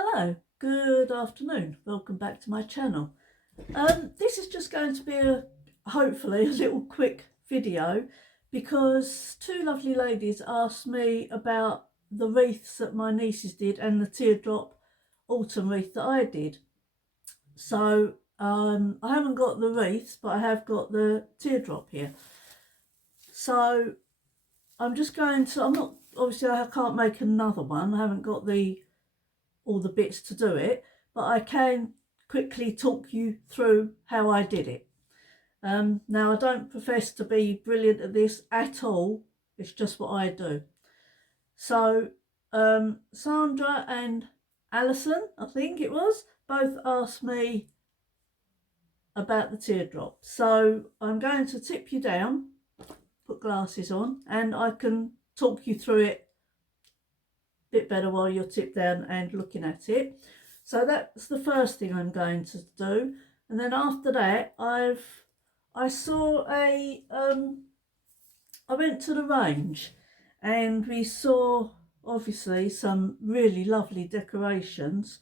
Hello, good afternoon. Welcome back to my channel. This is just going to be hopefully a little quick video because two lovely ladies asked me about the wreaths that my nieces did and the teardrop autumn wreath that I did. So I haven't got the wreaths, but I have got the teardrop here. So I'm just going to, obviously I can't make another one. I haven't got all the bits to do it, but I can quickly talk you through how I did it. Now I don't profess to be brilliant at this at all, it's just what I do. So Sandra and Alison, I think it was, both asked me about the teardrop. So I'm going to tip you down, put glasses on, and I can talk you through it a bit better while you're tipped down and looking at it. So that's the first thing I'm going to do, and then after that I went to the range and we saw obviously some really lovely decorations,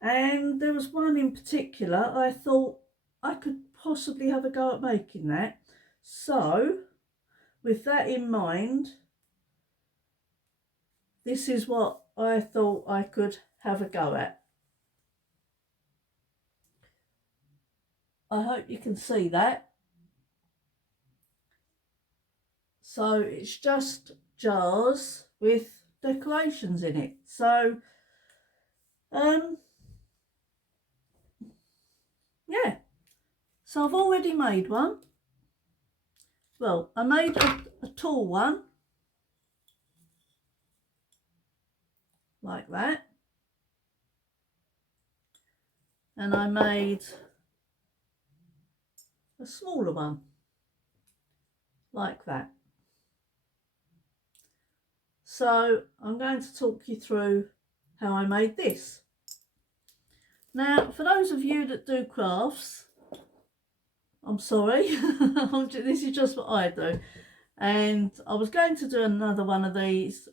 and there was one in particular I thought I could possibly have a go at making that. So with that in mind, this is what I thought I could have a go at. I hope you can see that. So it's just jars with decorations in it. So yeah, so I've already made one. Well, I made a tall one like that, and I made a smaller one like that. So I'm going to talk you through how I made this. Now, for those of you that do crafts, I'm sorry, this is just what I do. And I was going to do another one of these.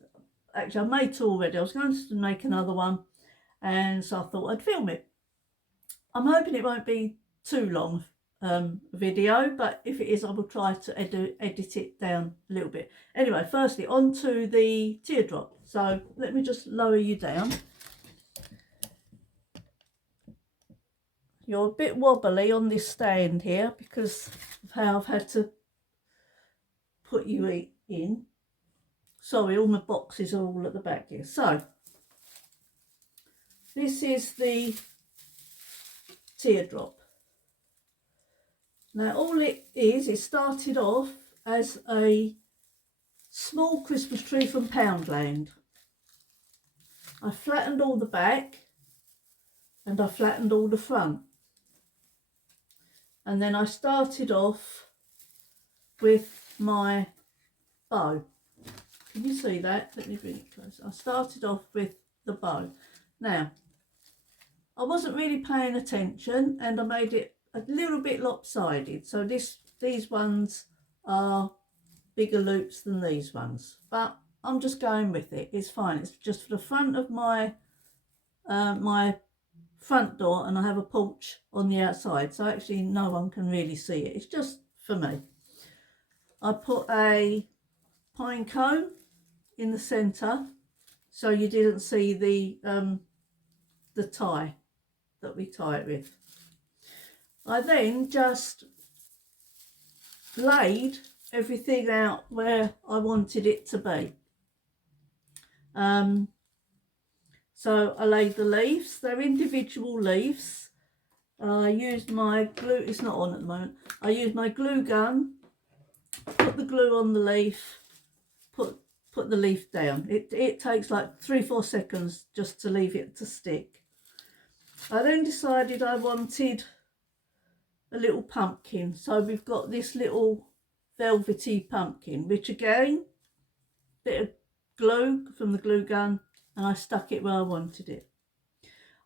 Actually, I made two already. I was going to make another one, and so I thought I'd film it. I'm hoping it won't be too long video, but if it is, I will try to edit it down a little bit. Anyway, firstly, on to the teardrop. So let me just lower you down. You're a bit wobbly on this stand here because of how I've had to put you in. Sorry, all my boxes are all at the back here. So this is the teardrop. Now all it started off as a small Christmas tree from Poundland. I flattened all the back and I flattened all the front. And then I started off with my bow. Can you see that? Let me bring it close. I started off with the bow. Now, I wasn't really paying attention and I made it a little bit lopsided. So these ones are bigger loops than these ones. But I'm just going with it. It's fine. It's just for the front of my my front door, and I have a porch on the outside. So actually no one can really see it. It's just for me. I put a pine cone in the centre so you didn't see the tie that we tie it with. I then just laid everything out where I wanted it to be. So I laid the leaves. They're individual leaves. I used my glue, it's not on at the moment. I used my glue gun, put the glue on the leaf, put the leaf down. It takes like 3-4 seconds just to leave it to stick. I then decided I wanted a little pumpkin. So we've got this little velvety pumpkin, which again, bit of glue from the glue gun, and I stuck it where I wanted it.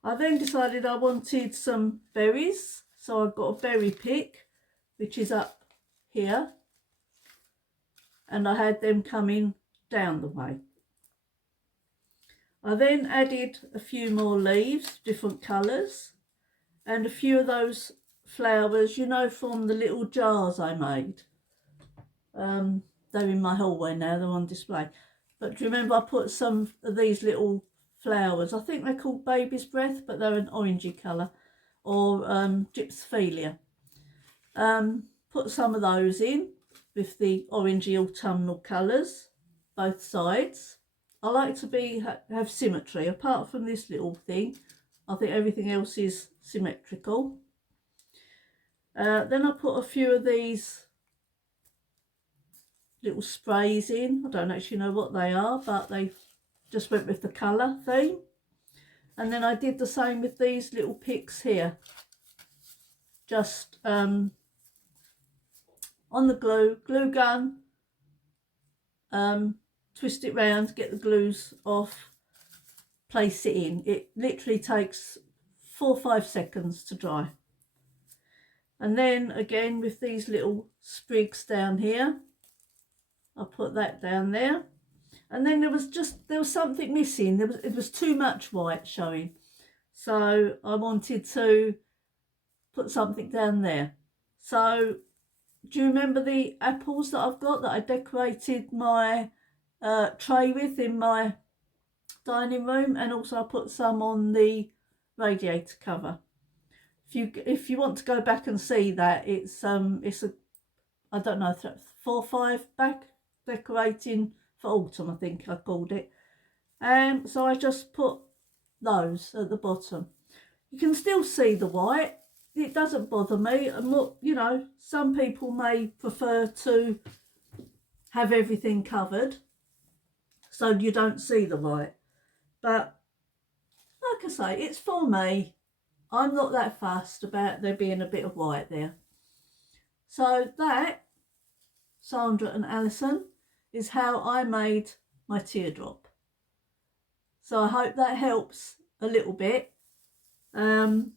I then decided I wanted some berries, so I've got a berry pick, which is up here, and I had them coming down the way. I then added a few more leaves, different colours, and a few of those flowers, you know, from the little jars I made. They're in my hallway now, they're on display. But do you remember I put some of these little flowers, I think they're called baby's breath, but they're an orangey colour, or gypsophilia. Put some of those in with the orangey autumnal colours, both sides. I like to have symmetry. Apart from this little thing, I think everything else is symmetrical. Then I put a few of these little sprays in. I don't actually know what they are, but they just went with the colour theme. And then I did the same with these little picks here. Just on the glue gun, twist it round, get the glues off, place it in. It literally takes 4 or 5 seconds to dry. And then again with these little sprigs down here, I'll put that down there. And then there was something missing. It was too much white showing. So I wanted to put something down there. So do you remember the apples that I've got that I decorated my tray with in my dining room? And also I put some on the radiator cover. If you want to go back and see that, it's a, I don't know, 4 or 5 back, decorating for autumn, I think I called it. So I just put those at the bottom. You can still see the white. It doesn't bother me. And look, you know, some people may prefer to have everything covered so you don't see the white. But like I say, it's for me. I'm not that fussed about there being a bit of white there. So that, Sandra and Alison, is how I made my teardrop. So I hope that helps a little bit to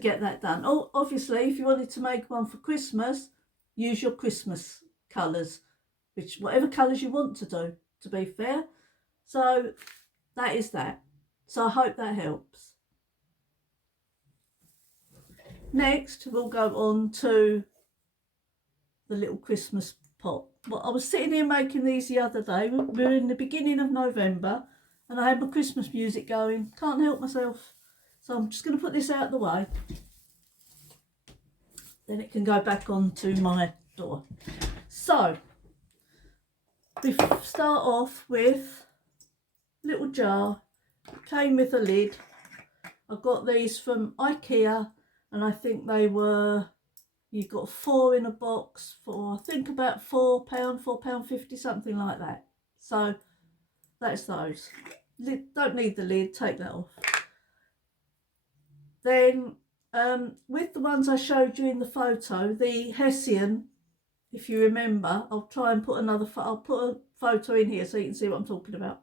get that done. Oh, obviously, if you wanted to make one for Christmas, use your Christmas colours, whatever colours you want to do, to be fair. So that is that. So I hope that helps. Next, we'll go on to the little Christmas pot. Well, I was sitting here making these the other day. We were in the beginning of November and I had my Christmas music going. Can't help myself. So I'm just going to put this out of the way. Then it can go back onto my door. So, we start off with a little jar. It came with a lid. I got these from IKEA and I think they were, you got 4 in a box for I think about £4, £4.50, something like that. So that's those. Don't need the lid, take that off. Then with the ones I showed you in the photo, the Hessian, if you remember, I'll try and put I'll put a photo in here so you can see what I'm talking about.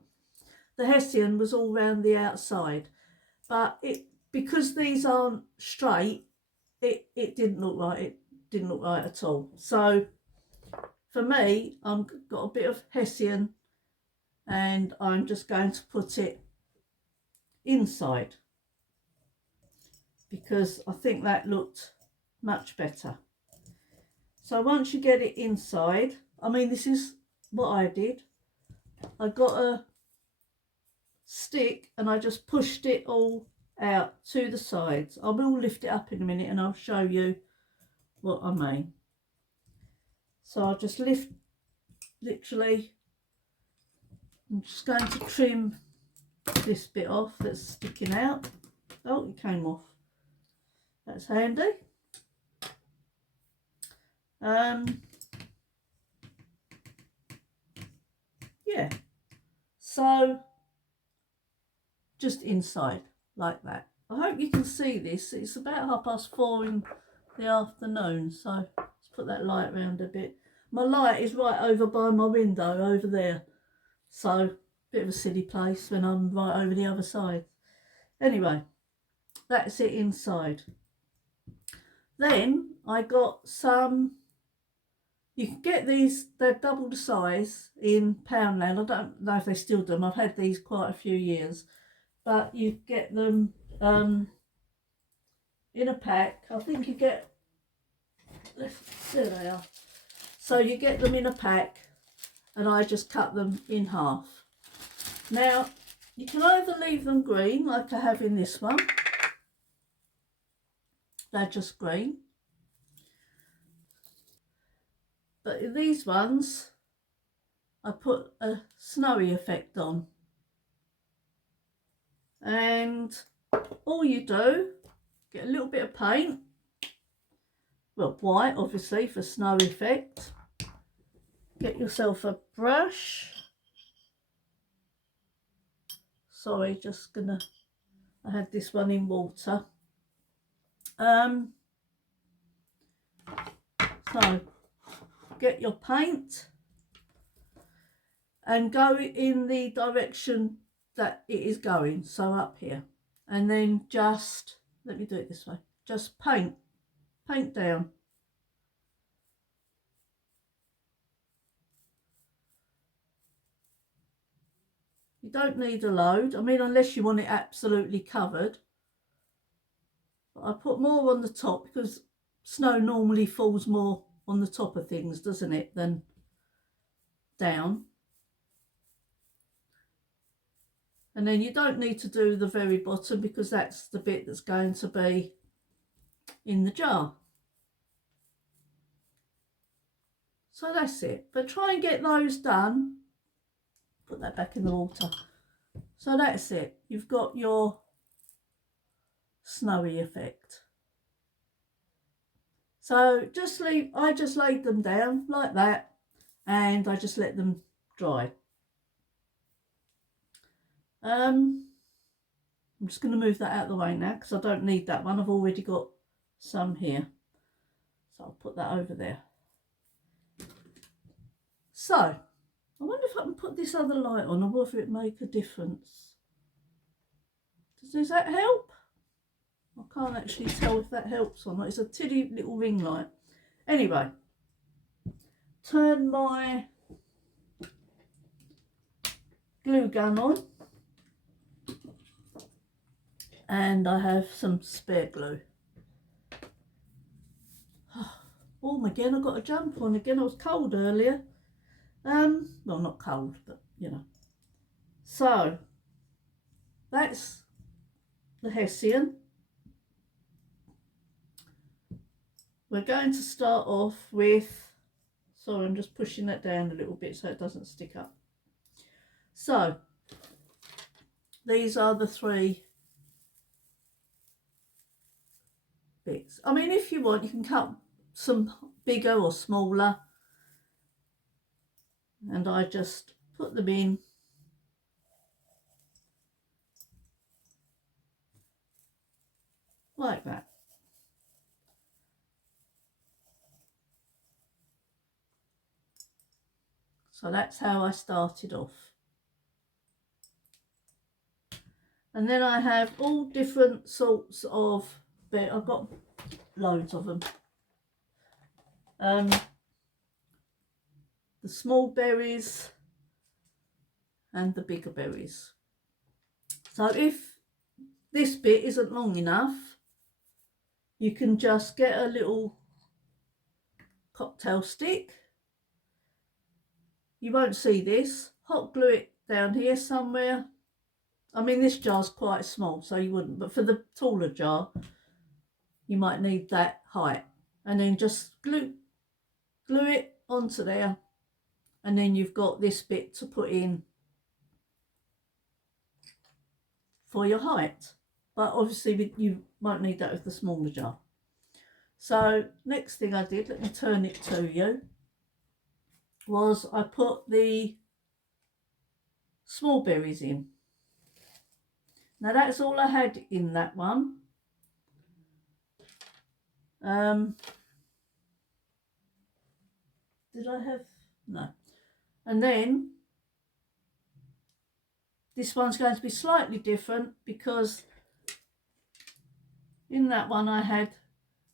The Hessian was all round the outside, but because these aren't straight, it didn't look right at all. So for me, I've got a bit of Hessian and I'm just going to put it inside because I think that looked much better. So once you get it inside, I mean, this is what I did. I got a stick and I just pushed it all out to the sides. I will lift it up in a minute and I'll show you what I mean. So I'll just literally, I'm just going to trim this bit off that's sticking out. Oh, it came off. That's handy. Yeah, so just inside like that. I hope you can see this. It's about 4:30 in the afternoon, so let's put that light around a bit. My light is right over by my window over there, so bit of a silly place when I'm right over the other side. Anyway, that's it inside. Then I got some You can get these, they're double the size in Poundland. I don't know if they still do them. I've had these quite a few years. But you get them in a pack. I think you get, there they are. So you get them in a pack, and I just cut them in half. Now, you can either leave them green, like I have in this one. They're just green. But in these ones, I put a snowy effect on. And all you do, get a little bit of paint. Well, white, obviously, for snow effect. Get yourself a brush. Sorry, just gonna, I had this one in water. So get your paint and go in the direction that it is going, so up here, and then just, let me do it this way, just paint down. You don't need a load, I mean, unless you want it absolutely covered. But I put more on the top because snow normally falls more on the top of things, doesn't it, than down. And then you don't need to do the very bottom because that's the bit that's going to be in the jar. So that's it. But try and get those done. Put that back in the water. So that's it. You've got your snowy effect. So I just laid them down like that, and I just let them dry. I'm just going to move that out of the way now because I don't need that one. I've already got some here. So I'll put that over there. So, I wonder if I can put this other light on or whether it make a difference. Does that help? I can't actually tell if that helps or not. It's a tiddy little ring light. Anyway, turn my glue gun on. And I have some spare glue. Warm again, I got a jumper on again. I was cold earlier. Well, not cold, but you know. So that's the Hessian. We're going to start off with, sorry, I'm just pushing that down a little bit so it doesn't stick up. So these are the 3 bits. I mean, if you want, you can cut some bigger or smaller, and I just put them in like that. So that's how I started off. And then I have all different sorts of, I've got loads of them. The small berries and the bigger berries. So if this bit isn't long enough, you can just get a little cocktail stick. You won't see this. Hot glue it down here somewhere. I mean, this jar's quite small, so you wouldn't, but for the taller jar, you might need that height. And then just glue it onto there, and then you've got this bit to put in for your height. But obviously you won't need that with the smaller jar. So next thing I did, let me turn it to you, was I put the small berries in. Now that's all I had in that one. Did I have? No. And then this one's going to be slightly different because in that one I had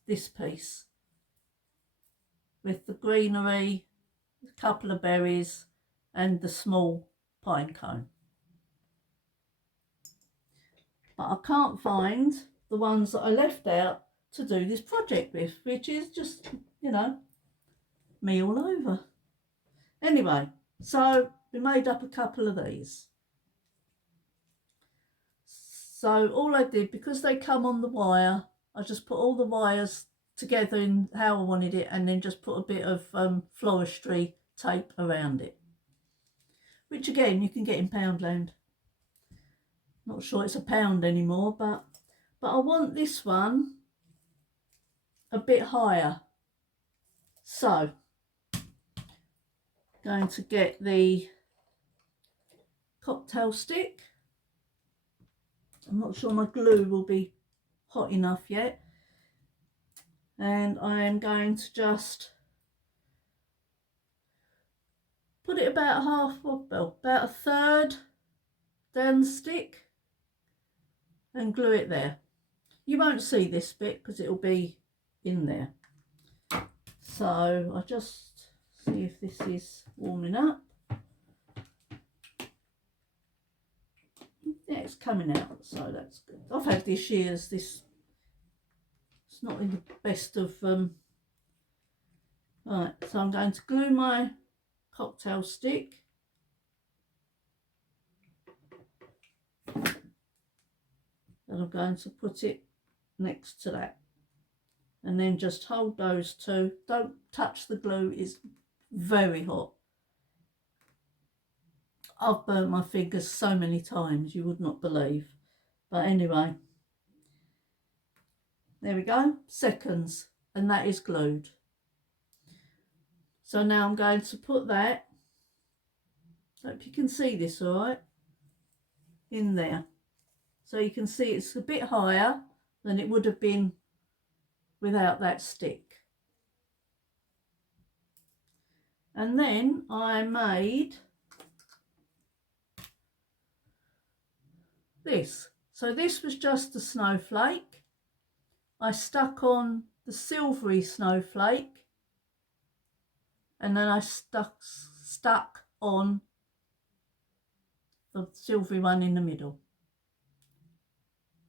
this piece, with the greenery, a couple of berries and the small pine cone. But I can't find the ones that I left out to do this project with, which is just, you know, me all over. Anyway, so we made up a couple of these. So all I did, because they come on the wire, I just put all the wires together in how I wanted it, and then just put a bit of floristry tape around it, which again you can get in Poundland. Not sure it's £1 anymore, but I want this one a bit higher. So going to get the cocktail stick. I'm not sure my glue will be hot enough yet, and I am going to just put it about half, well, about a third down the stick and glue it there. You won't see this bit because it'll be in there. So I'll just see if this is warming up. Yeah, it's coming out, so that's good. I've had this shears, it's not in the best of right, so I'm going to glue my cocktail stick and I'm going to put it next to that, and then just hold those two. Don't touch the glue, it's very hot. I've burnt my fingers so many times you would not believe, but anyway, there we go, seconds, and that is glued. So now I'm going to put that, hope you can see this all right, in there. So you can see it's a bit higher than it would have been without that stick. And then I made this. So this was just a snowflake. I stuck on the silvery snowflake, and then I stuck on the silvery one in the middle.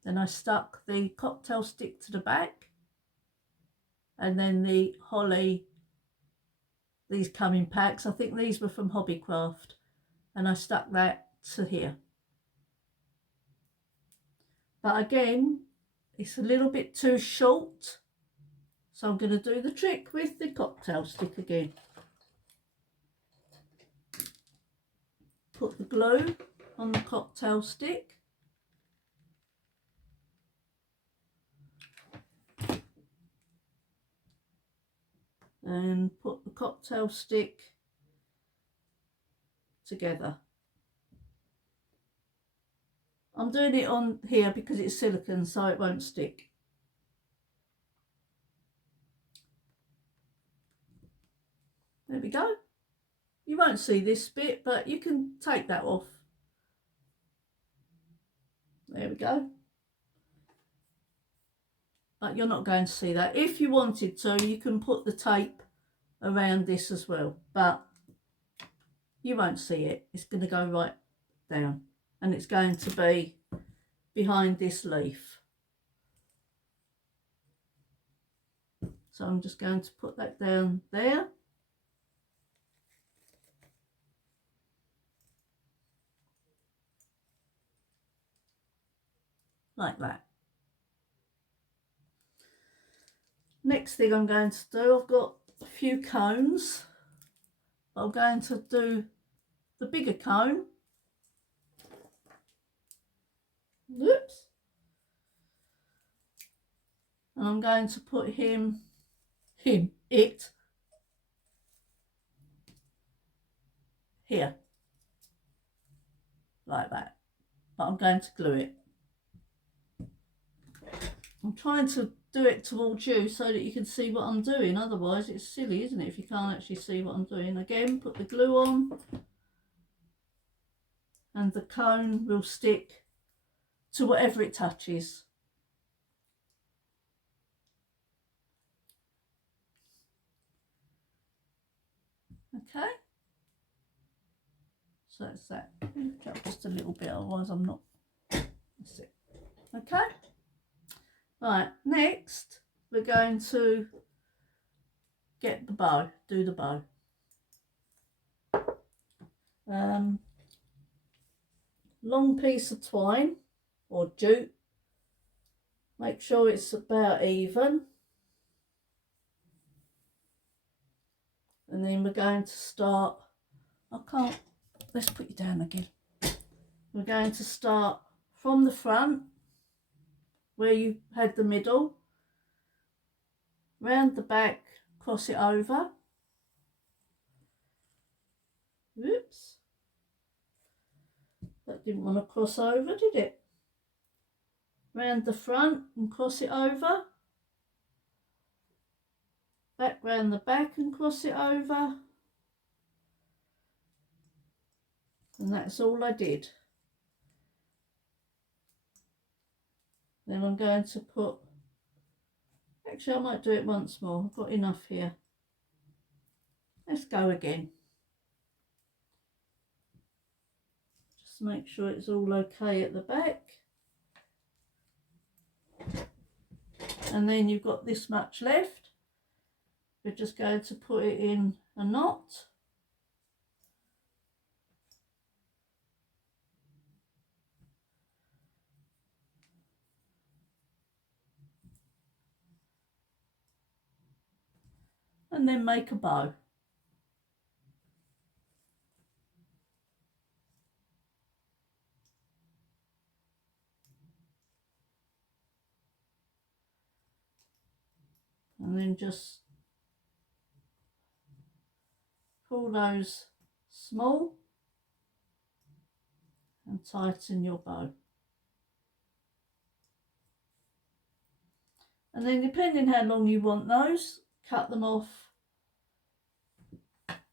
Then I stuck the cocktail stick to the back, and then the holly, these come in packs, I think these were from Hobbycraft, and I stuck that to here. But again, it's a little bit too short, so I'm going to do the trick with the cocktail stick again. Put the glue on the cocktail stick, and put the cocktail stick together. I'm doing it on here because it's silicone, so it won't stick. There we go. You won't see this bit, but you can take that off. There we go. But you're not going to see that. If you wanted to, you can put the tape around this as well, but you won't see it. It's going to go right down, and it's going to be behind this leaf. So I'm just going to put that down there. Like that. Next thing I'm going to do, I've got a few cones. I'm going to do the bigger cone. Whoops. And I'm going to put it here, like that. But I'm going to glue it. I'm trying to do it towards you so that you can see what I'm doing. Otherwise it's silly, isn't it, if you can't actually see what I'm doing. Again, put the glue on, and the cone will stick to whatever it touches. Okay, so that's that. Just a little bit, otherwise I'm not. That's it. Okay, right, next we're going to get the bow, do the bow. Long piece of twine or jute, make sure it's about even, and then we're going to start, let's put you down again. We're going to start from the front where you had the middle, round the back, cross it over. Whoops, that didn't want to cross over, did it? Round the front and cross it over, back round the back and cross it over, and that's all I did. Then I'm going to put, actually I might do it once more, I've got enough here. Let's go again. Just make sure it's all okay at the back. And then you've got this much left. We're just going to put it in a knot. And then make a bow. And then just pull those small and tighten your bow. And then depending how long you want those, cut them off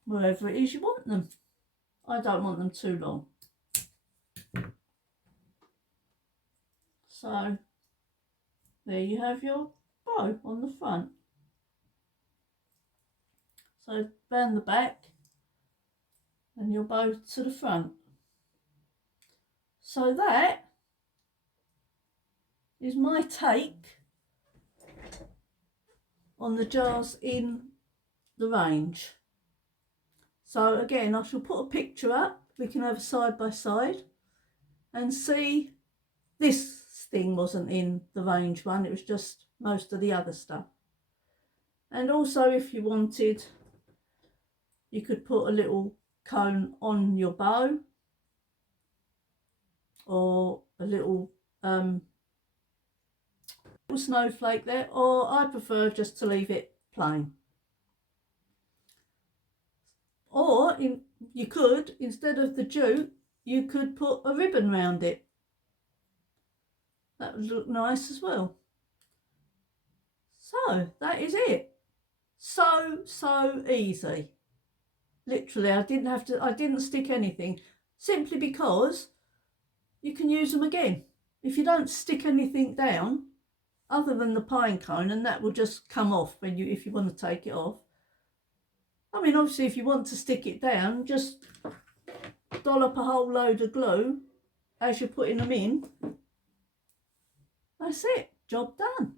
wherever it is you want them. I don't want them too long. So there you have your bow on the front. So band the back and your bow to the front. So that is my take on the jars in the range. So again, I shall put a picture up, we can have a side by side and see. This thing wasn't in the range one, it was just most of the other stuff. And also if you wanted, you could put a little cone on your bow or a little snowflake there, or I prefer just to leave it plain. Or you could, instead of the jute, you could put a ribbon round it. That would look nice as well. So that is it. So easy. Literally, I didn't stick anything, simply because you can use them again. If you don't stick anything down other than the pine cone, and that will just come off when if you want to take it off. I mean, obviously if you want to stick it down, just dollop a whole load of glue as you're putting them in. That's it, job done.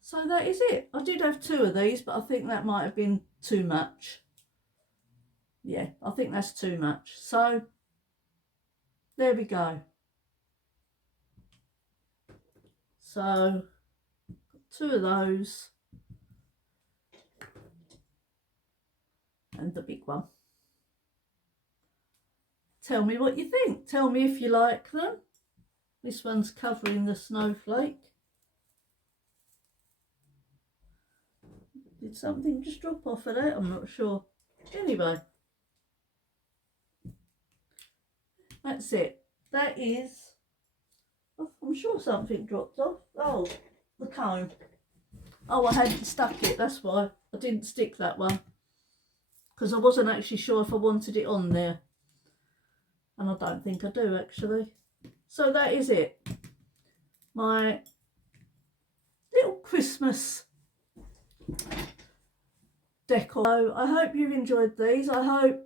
So that is it. I did have 2 of these, but I think that might have been too much. Yeah, I think that's too much. So there we go. So 2 of those and the big one. Tell me what you think. Tell me if you like them. This one's covering the snowflake. Did something just drop off of that? I'm not sure. Anyway, that's it. That is, I'm sure something dropped off. Oh, the cone. Oh, I hadn't stuck it, that's why I didn't stick that one, because I wasn't actually sure if I wanted it on there, and I don't think I do actually. So that is it, my little Christmas decor. So I hope you've enjoyed these. I hope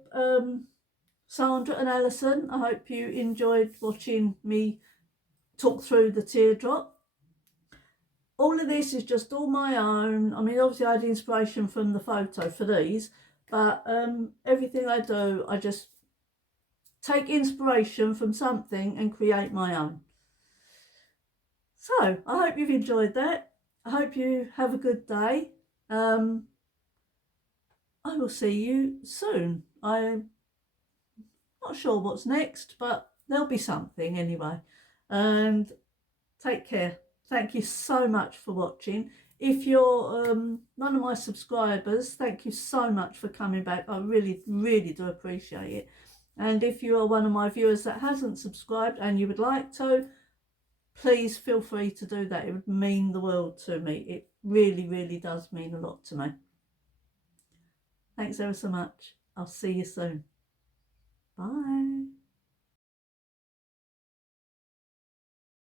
Sandra and Alison, I hope you enjoyed watching me talk through the teardrop. All of this is just all my own. I mean, obviously I had inspiration from the photo for these, but everything I do, I just take inspiration from something and create my own. So I hope you've enjoyed that. I hope you have a good day. I will see you soon. I'm not sure what's next, but there'll be something anyway. And take care. Thank you so much for watching. If you're one of my subscribers, thank you so much for coming back. I really, really do appreciate it. And if you are one of my viewers that hasn't subscribed and you would like to, please feel free to do that. It would mean the world to me. It really, really does mean a lot to me. Thanks ever so much. I'll see you soon. Bye.